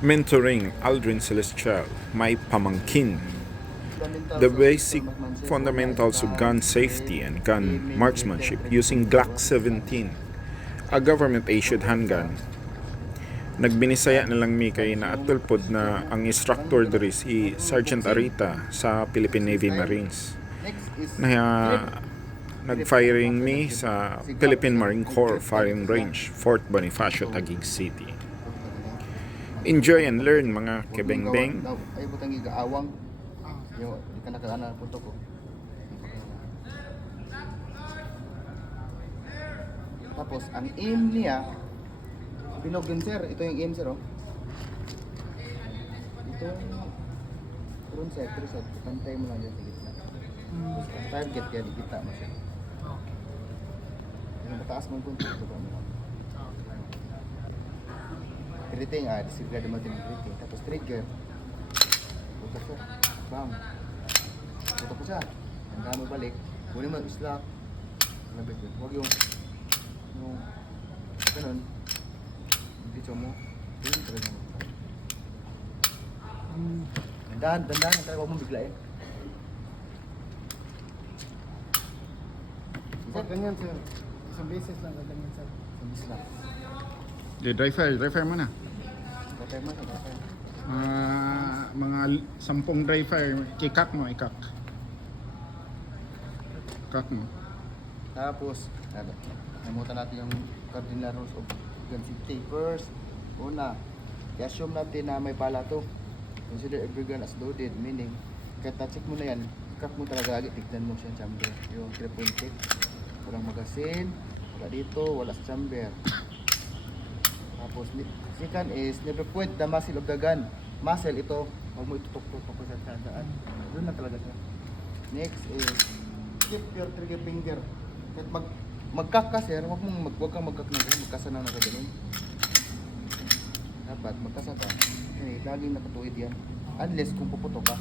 Mentoring Aldrin Celestial, may pamangkin. The basic fundamentals of gun safety and gun marksmanship using Glock 17, a government-issued handgun. Nagbinisaya na lang mi kay na atulpod na ang instructor diri si Sergeant Arita sa Philippine Navy Marines. Na nag-firing mi sa Philippine Marine Corps Firing Range, Fort Bonifacio, Taguig City. Enjoy and learn mga kebengbeng. Ay butang gigaawang. Yo, di ka nakaana punto ko. Tapos ang aim niya binog din sir, ito yung aim sir oh. Ito front side, pantay mo lang yan sa gitna. Target yan, kita mo siya. Yung mataas mong punto ito ba mo. Greeting, disregard mo din yung greeting. Tapos trigger. Puto siya. Bam. Puto ko siya. Ang dami balik. Huli mo slack. Huwag yung ganun. Dito mo. Yun talaga mo. Dandahan. Ang talaga huwag mong biglain. Sir, ganyan sir. Isang beses lang ganyan sir. Isang slack. Dry fire mo na. Patay mo. Mga 10 dry fire, ikak mo. Kak mo. Tapos, namutan natin yung cardinal rules of gun safety. First, una, i-assume natin na may pala to. Consider every gun as loaded, meaning, kahit na-check mo na yan, kak mo talaga agad, tignan mo siya chamber. Yung 3.6, walang magasin, wala dito, wala sa chamber. Tapos, second is, never point the muzzle of the gun. Muzzle, ito, huwag mo itutok-tutok ko sa daan. Doon na talaga siya. Next is, keep your trigger finger. Kahit magkak ka sir, huwag kang magkak na ganun, magkasa na ganun. Dapat magkasa ka. Laging nakatuwid yan. Unless kung puputo ka.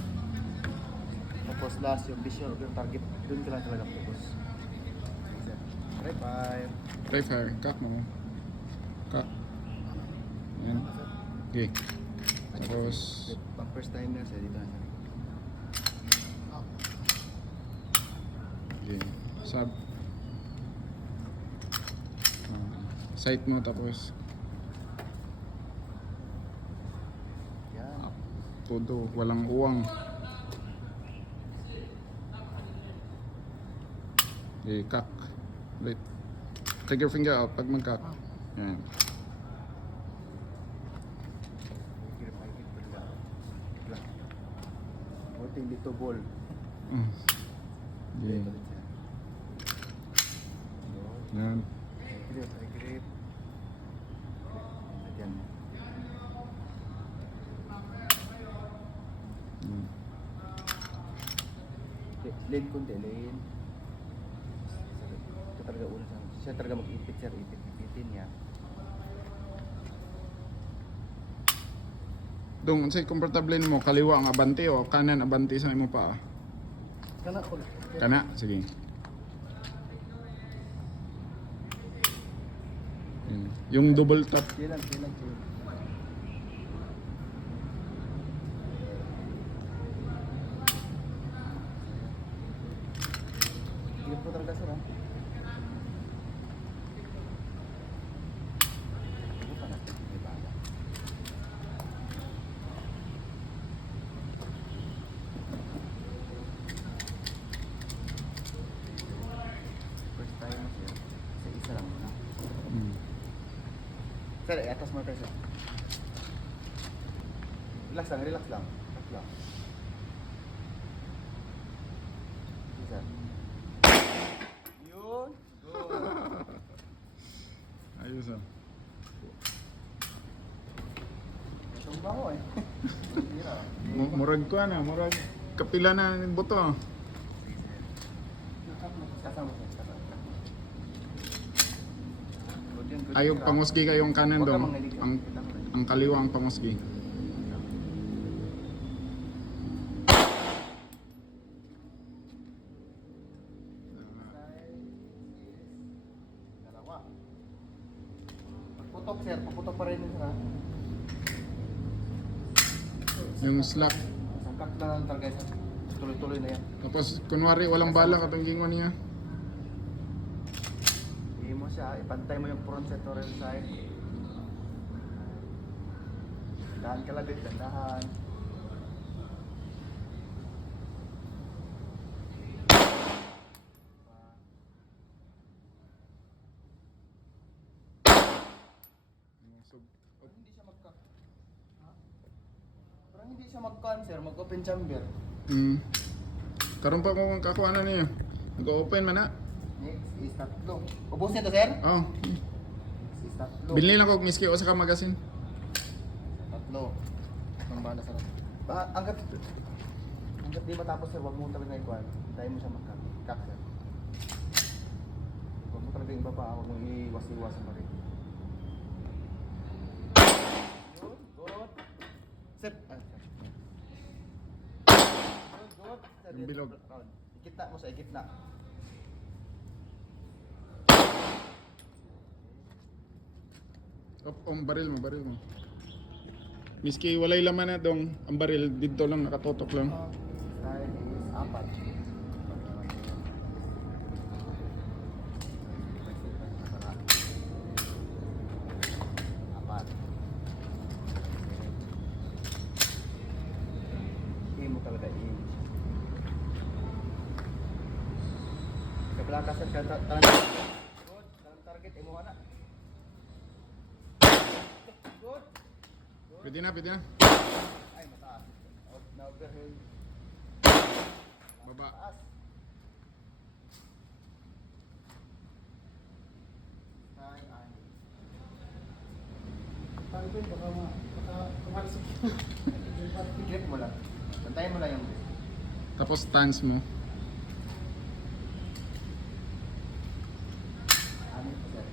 Tapos last, yung vision of your target. Doon ka lang talaga focus. Right, bye. Dry fire, kak mo. Kak. Yan. Okay. Tapos, Pag first timer, sir, dito na siya. okay. Sab. Sight mo tapos Yan. todo, walang uwang. Okay, kak. Wait. Trigger finger out pag mag-kak. Yan. Buti dito ball. Okay. Yan. Grip. Ayan. Lane kunti, lane. Ito talaga una siya talaga mag-ipit sir, ipitin niya. Dong, unsay komportable nimo kaliwa ang abante o kanan abante sa imo pa? Kana ko. Kana, sige. Yan. Yung double tap. Silang. Grip po talaga sir ha. Bukan natin, may bala. First time sir, sa isa lang muna. Sir, atas mo tayo sir. Relax lang. Relax lang. Sir. Yun. Ayos ah. Tumba ko eh. Murag ko na, murag kapila na ng buto. Kasama sir. Ayaw pangusgi kayong kanan dong. Ang kaliwa ang pangusgi. Putok sir, paputok pa rin yun sir ha. Yung slack. Sangkak na lang talaga sir. Tuloy-tuloy na yan. Tapos kunwari walang bala katong gingon niya. Hindi mo siya, ipantay mo yung front set or rear side. Dahan ka labit, dahan. So, Parang hindi siya magka... Ha? Parang hindi siya mag-cancer, mag-open chamber. karon pa kung kakuha na niya. Nag-open man na. Next is tatlo. Ubusin to sir? Oh. Next is tatlo. Binili lang ko miski o sa magasin. Tatlo. Ang bala sa hanggat di matapos sir, wag mo talaga ikuan. Hintayin mo siya magkak sir. Wag mo talaga ibaba, wag mo iwas-iwasan pa rin. Good, good. Sir, sir. Good, good. Sir, Yung bilog. round. Ikitna mo sa ikitna. Baril mo. Miski walay laman na dong, ang baril dito lang nakatotok lang. Style is apat. Apat. Aim mo talaga, aim. Sa belakang sir, talang target, aim mo na. Good. Pwede na. Ay, mataas. Na-overhead. Baba. Taas. Ay. Paano ba yun? Baka kumalisik. I-grip mo lang. Bantayan mo lang yung grip. Tapos stance mo. Amin po, sir.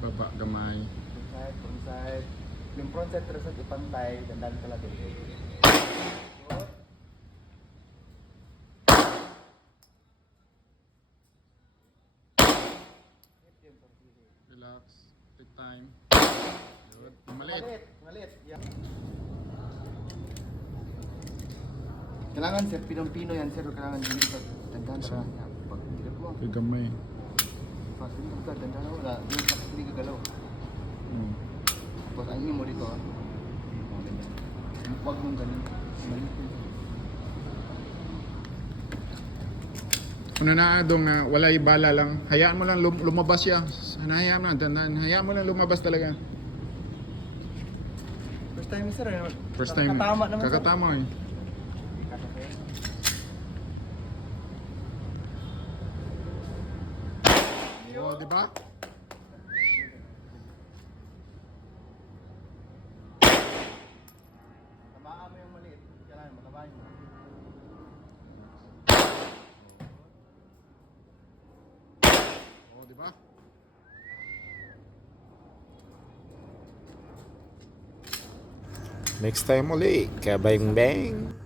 Baba gamay. Front side. Yung front side, pero side, ipantay. Dandan ka lang din. Good. Relax. Take time. Good. Maliit. Maliit. Yeah. Kailangan sir, pinong-pino yan sir. Kailangan dito. Dandan ka lang. Pag grip mo. Kay gamay. Fast din ka. Dandan mo. Yung kapit hindi gagalaw. Tapos ang mo dito. Oh, ganyan. Huwag mong ganun. Maliit yun. Ano na dong na walay bala lang. Hayaan mo lang lumabas siya. Hayaan mo lang, tandaan. Hayaan mo lang lumabas talaga. First time sir. First time. Kakatama naman sir. Kakatama eh. Oh, di ba? Tamaan mo yung maliit. Kailangan matamaan mo. Oh, di ba? Next time ulit, kabang bang.